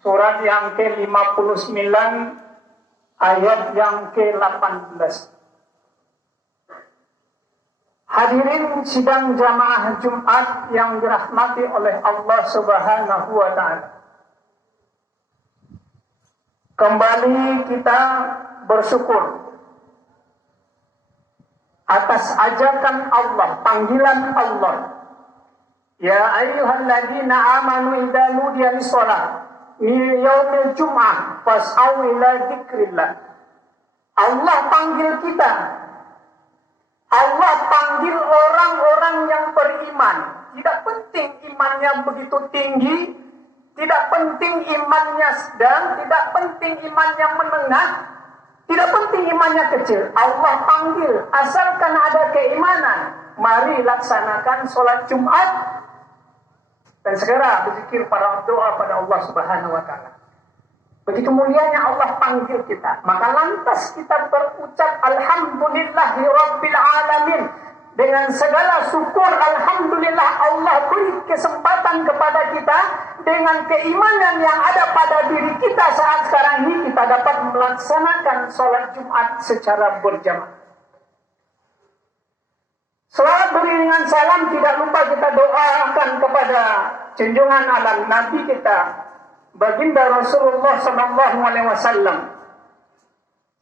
surat yang ke-59 ayat yang ke-18. Hadirin sidang jamaah Jumat yang dirahmati oleh Allah Subhanahu wa Ta'ala. Kembali kita bersyukur atas ajakan Allah, panggilan Allah. Ya ayyuhalladzina amanu idza nudiya lis-shalah min yaumil jum'ah fas'au ila dzikrillah. Allah panggil kita. Allah panggil orang-orang yang beriman. Tidak penting imannya begitu tinggi, tidak penting imannya sedang, tidak penting imannya menengah, tidak penting imannya kecil. Allah panggil, asalkan ada keimanan, mari laksanakan sholat Jumat dan segera berzikir pada doa pada Allah Subhanahu wa Ta'ala. Begitu mulianya Allah panggil kita, maka lantas kita berucap alhamdulillahi rabbil alamin. Dengan segala syukur, alhamdulillah Allah beri kesempatan kepada kita dengan keimanan yang ada pada diri kita saat sekarang ini, kita dapat melaksanakan sholat Jumat secara berjamaah. Selawat beriringan salam tidak lupa kita doakan kepada junjungan alam Nabi kita, baginda Rasulullah SAW.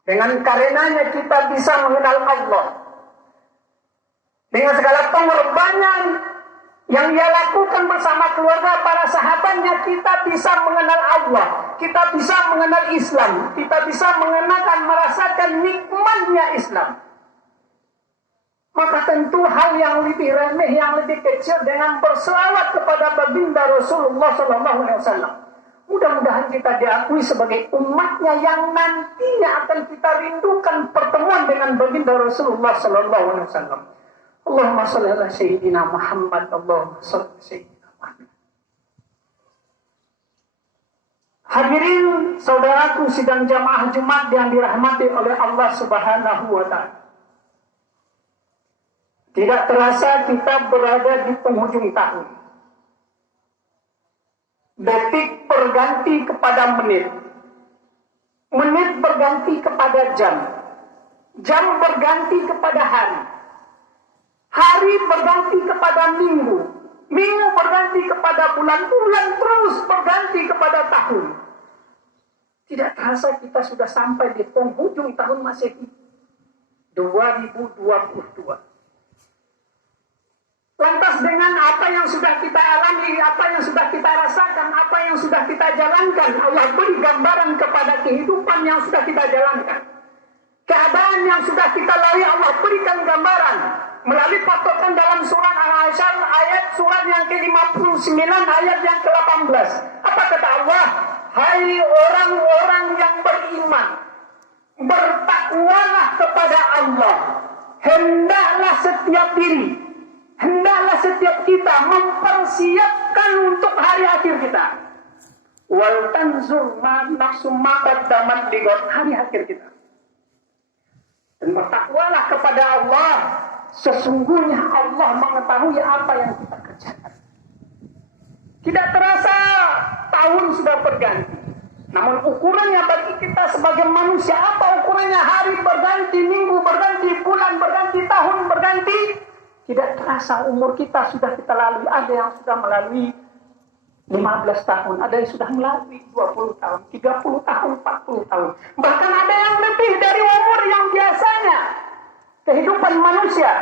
Dengan karenanya kita bisa mengenal Allah. Dengan segala pengorbanan yang dia lakukan bersama keluarga para sahabatnya, kita bisa mengenal Allah, kita bisa mengenal Islam, kita bisa merasakan nikmatnya Islam. Maka tentu hal yang lebih remeh, yang lebih kecil dengan berselawat kepada baginda Rasulullah SAW. Mudah-mudahan kita diakui sebagai umatnya yang nantinya akan kita rindukan pertemuan dengan baginda Rasulullah SAW. Allahumma shalli ala sayyidina Muhammad, Allahumma shalli ala sayyidina Muhammad. Hadirin saudaraku sidang jamaah Jumat yang dirahmati oleh Allah Subhanahu wa Ta'ala. Tidak terasa kita berada di penghujung tahun. Detik berganti kepada menit. Menit berganti kepada jam. Jam berganti kepada hari. Hari berganti kepada minggu. Minggu berganti kepada bulan. Bulan terus berganti kepada tahun. Tidak terasa kita sudah sampai di penghujung tahun Masehi 2022. Lantas dengan apa yang sudah kita alami, apa yang sudah kita rasakan, apa yang sudah kita jalankan, Allah beri gambaran kepada kehidupan yang sudah kita jalankan. Keadaan yang sudah kita lalui, Allah berikan gambaran melalui patokan dalam surat Al-Hasyr ayat surat yang ke-59 ayat yang ke-18. Apa kata Allah? Hai orang-orang yang beriman, bertakwalah kepada Allah. Hendaklah setiap diri, hendaklah setiap kita mempersiapkan untuk hari akhir kita. Wal tanzur ma nafsum ma qaddamat lighad, hari akhir kita. Dan bertakwalah kepada Allah. Sesungguhnya Allah mengetahui apa yang kita kerjakan. Tidak terasa tahun sudah berganti. Namun ukurannya bagi kita sebagai manusia, apa ukurannya? Hari berganti, minggu berganti, bulan berganti, tahun berganti. Tidak terasa umur kita sudah kita lalui. Ada yang sudah melalui 15 tahun, ada yang sudah melalui 20 tahun, 30 tahun, 40 tahun. Bahkan ada yang lebih dari umur yang biasanya. Kehidupan manusia,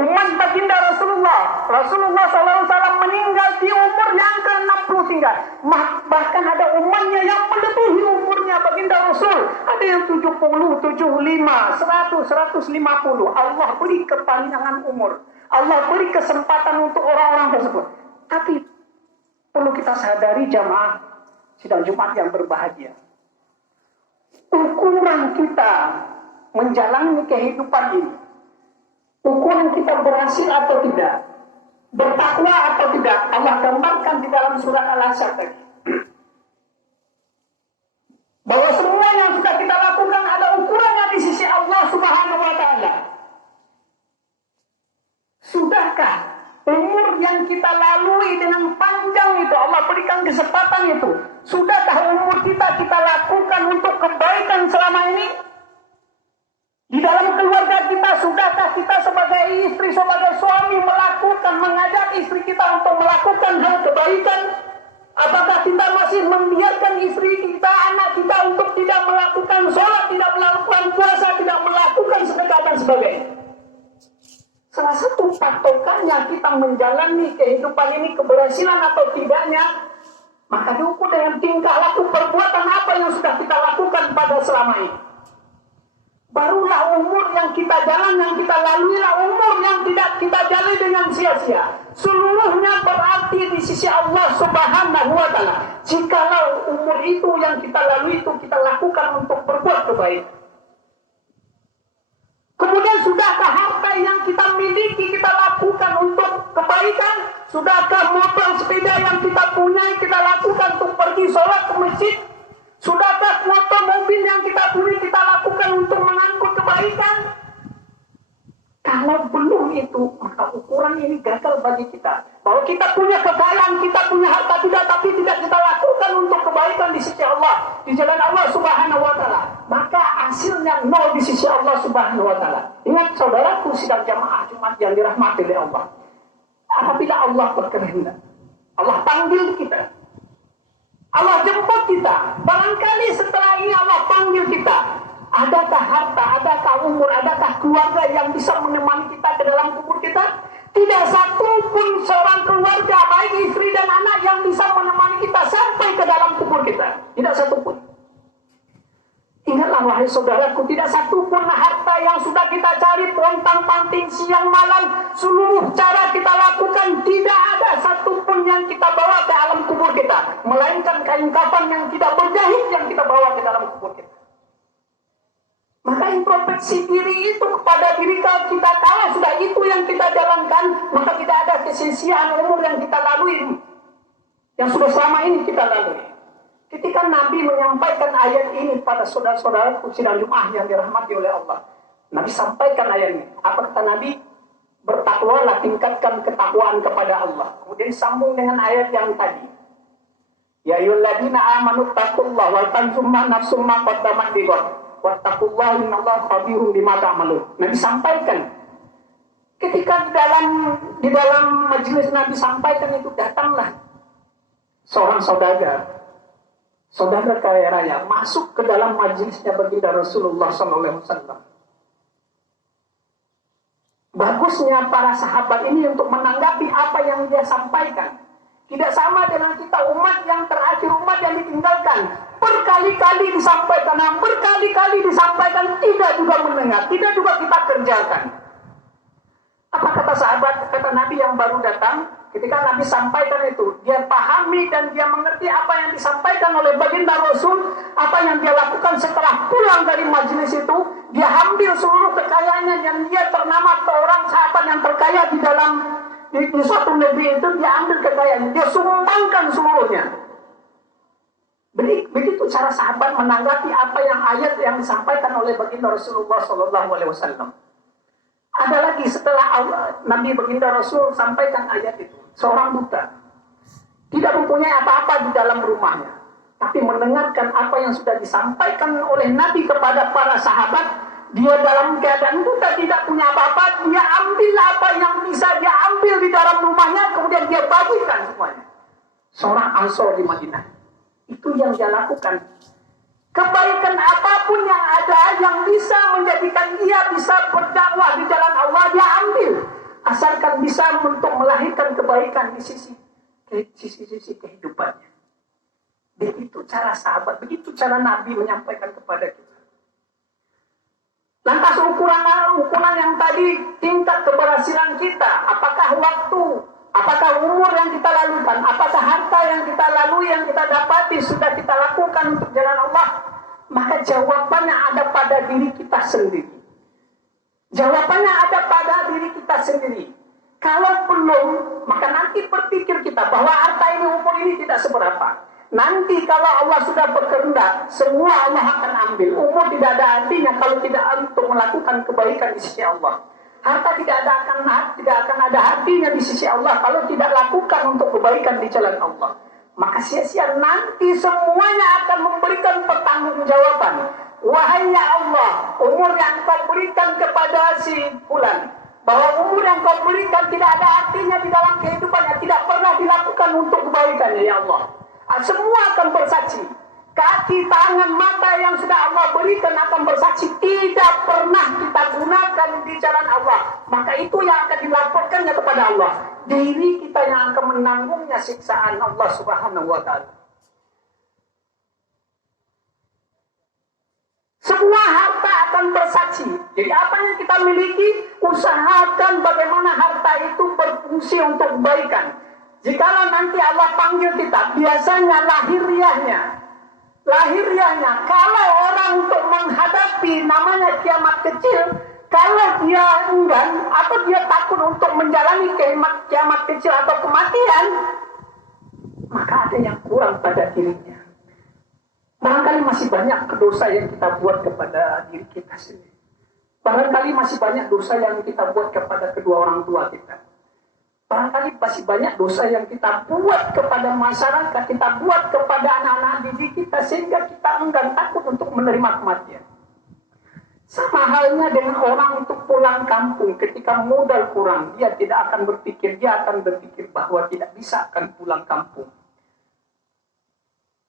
umat baginda Rasulullah SAW meninggal di umur yang ke-63. Bahkan ada umatnya yang melebihi umurnya baginda Rasul. Ada yang 70, 75, 100, 150. Allah beri kepanjangan umur. Allah beri kesempatan untuk orang-orang tersebut. Tapi perlu kita sadari jamaah sidang Jumat yang berbahagia. Ukuran kita menjalani kehidupan ini, ukuran kita berhasil atau tidak, bertakwa atau tidak, Allah gambarkan di dalam surat Al-Hasyr tadi. Bahwa semua yang sudah kita lakukan ada ukurannya di sisi Allah Subhanahu wa Ta'ala. Sudahkah umur yang kita lalui dengan panjang itu, Allah berikan kesempatan itu, sudahkah umur masih membiarkan istri kita, anak kita untuk tidak melakukan sholat, tidak melakukan puasa, tidak melakukan sedekah dan sebagainya. Salah satu patokannya kita menjalani kehidupan ini keberhasilan atau tidaknya, maka diukur dengan tingkah laku perbuatan apa yang sudah kita lakukan pada selama ini. Barulah umur yang kita jalan, yang kita lalui lah umur yang tidak kita jalani dengan sia-sia. Seluruhnya berarti di sisi Allah Subhanahu wa Ta'ala. Jikalau umur itu yang kita lalui itu kita lakukan untuk berbuat kebaikan. Kemudian sudahkah harta yang kita miliki kita lakukan untuk kebaikan? Sudahkah motor sepeda yang kita punya kita lakukan untuk pergi sholat ke masjid? Sudahkah motor mobil yang kita punya kita lakukan untuk mengangkut kebaikan? Kalau belum itu, maka ukuran ini gagal bagi kita. Bahwa kita punya kekayaan, kita punya harta tidak, tapi tidak kita lakukan untuk kebaikan di sisi Allah, di jalan Allah Subhanahu wa Ta'ala, maka hasilnya nol di sisi Allah Subhanahu wa Ta'ala. Ingat saudaraku sidang jamaah Jumat yang dirahmati oleh Allah. Apabila Allah berkehendak, Allah panggil kita, Allah jemput kita. Barangkali setelah ini Allah panggil kita. Adakah harta, adakah umur, adakah keluarga yang bisa menemani kita ke dalam kubur kita? Tidak satu pun seorang keluarga, baik istri dan anak, yang bisa menemani kita sampai ke dalam kubur kita. Tidak satu pun. Ingatlah wahai saudaraku, tidak satu pun harta yang sudah kita cari pontang-panting siang malam, seluruh cara kita lakukan, tidak ada satu pun yang kita bawa ke alam kubur kita, melainkan kain kafan yang tidak berjahit yang kita bawa ke dalam kubur kita. Maka introspeksi diri itu kepada diri kita, kalau sudah itu yang kita jalankan, maka tidak ada kesia-siaan umur yang kita lalui, yang sudah selama ini kita lalui. Ketika Nabi menyampaikan ayat ini pada saudara-saudaraku sidang Jumat yang dirahmati oleh Allah, Nabi sampaikan ayat ini. Apa kata Nabi? Bertakwalah, tingkatkan ketakwaan kepada Allah. Kemudian sambung dengan ayat yang tadi. Ya ayyuhalladzina amanu taqullaha wal tanzur nafsum ma qaddamat lighad wattaqullaha innallaha khabirum bima ta'malun. Nabi sampaikan. Ketika di dalam majelis Nabi sampaikan itu, datanglah seorang saudara kaya raya masuk ke dalam majelisnya baginda Rasulullah SAW. Bagusnya para sahabat ini untuk menanggapi apa yang dia sampaikan. Tidak sama dengan kita umat yang terakhir, umat yang ditinggalkan. Berkali-kali disampaikan, tidak juga mendengar, tidak juga kita kerjakan. Apa kata sahabat, kata Nabi yang baru datang? Ketika Nabi sampaikan itu, dia pahami dan dia mengerti apa yang disampaikan oleh baginda Rasul, apa yang dia lakukan setelah pulang dari majelis itu. Dia ambil seluruh kekayaannya yang dia ternama seorang sahabat yang terkaya di suatu negeri itu, dia ambil kekayaannya, dia sumbangkan seluruhnya. Begitu cara sahabat menanggapi apa yang ayat yang disampaikan oleh baginda Rasulullah SAW. Ada lagi setelah Nabi baginda Rasul sampaikan ayat itu, seorang buta, tidak mempunyai apa-apa di dalam rumahnya, tapi mendengarkan apa yang sudah disampaikan oleh Nabi kepada para sahabat. Dia dalam keadaan buta, tidak punya apa-apa, dia ambil apa yang bisa dia ambil di dalam rumahnya, kemudian dia bagikan semuanya. Seorang Ansor di Madinah, itu yang dia lakukan. Kebaikan apapun yang ada yang bisa menjadikan dia bisa berdakwah di jalan Allah, dia ambil, asalkan bisa untuk melahirkan kebaikan di sisi kehidupannya. Begitu cara sahabat, begitu cara Nabi menyampaikan kepada kita. Lantas ukuran yang tadi, tingkat keberhasilan kita, apakah waktu, apakah umur yang kita lalukan, apakah harta yang kita lalui, yang kita dapati, sudah kita lakukan untuk jalan Allah? Maka jawabannya ada pada diri kita sendiri. Jawabannya ada pada diri kita sendiri. Kalau belum, maka nanti berpikir kita bahwa harta ini, umur ini tidak seberapa. Nanti kalau Allah sudah berkehendak, semua Allah akan ambil. Umur tidak ada artinya kalau tidak untuk melakukan kebaikan di sisi Allah. Harta tidak akan ada artinya di sisi Allah kalau tidak lakukan untuk kebaikan di jalan Allah. Maka sia-sia, nanti semuanya akan memberikan pertanggungjawaban. Wahai ya Allah, umur yang kau berikan kepada si fulan, bahwa umur yang kau berikan tidak ada artinya di dalam kehidupannya, tidak pernah dilakukan untuk kebaikannya ya Allah. Semua akan bersaksi. Kaki, tangan, mata yang sudah Allah berikan akan bersaksi. Tidak pernah kita gunakan di jalan Allah. Maka itu yang akan dilaporkannya kepada Allah. Diri kita yang akan menanggungnya siksaan Allah Subhanahu wa ta'ala. Semua harta akan bersaksi. Jadi apa yang kita miliki, usahakan bagaimana harta itu berfungsi untuk kebaikan. Jikalau nanti Allah panggil kita, biasanya lahiriahnya, kalau orang untuk menghadapi namanya kiamat kecil, kalau dia enggan atau dia takut untuk menjalani kiamat kecil atau kematian, maka ada yang kurang pada dirinya. Barangkali masih banyak dosa yang kita buat kepada diri kita sendiri. Barangkali masih banyak dosa yang kita buat kepada kedua orang tua kita. Barangkali masih banyak dosa yang kita buat kepada masyarakat, kita buat kepada anak-anak didik kita, sehingga kita enggan takut untuk menerima kematian. Sama halnya dengan orang untuk pulang kampung, ketika modal kurang, dia akan berpikir bahwa tidak bisa akan pulang kampung.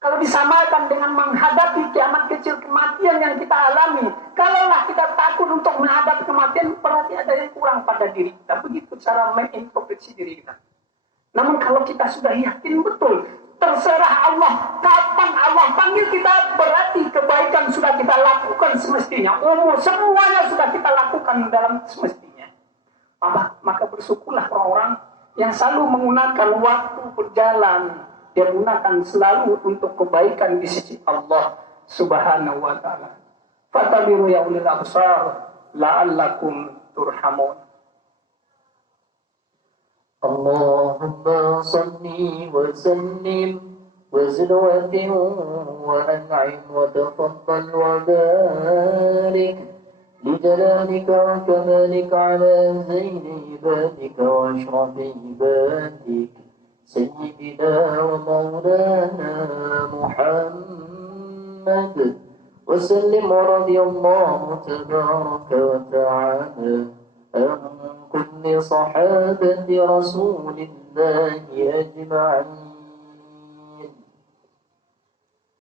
Kalau disamakan dengan menghadapi kiamat kecil, kematian yang kita alami, kalaulah kita takut untuk menghadapi kematian, berarti ada yang kurang pada diri kita. Begitu cara mengintrospeksi diri kita. Namun kalau kita sudah yakin betul, terserah Allah, kapan Allah panggil kita, berarti kebaikan sudah kita lakukan semestinya. Semuanya sudah kita lakukan dalam semestinya. Maka bersyukurlah orang-orang yang selalu menggunakan waktu berjalan, dia gunakan selalu untuk kebaikan di sisi Allah Subhanahu wa ta'ala. Fatabiru ya ulil absar la'allakum turhamun. Allahumma salli wa sallim wa zid wa din wa an'im wa tafaddal wa barik li jalalika wa kamalika ala zayni ibadika wa ashrafi ibadik سيدنا ومولانا محمد وسلم رضي الله تبارك وتعالى عن كل صحابة رسول الله أجمعين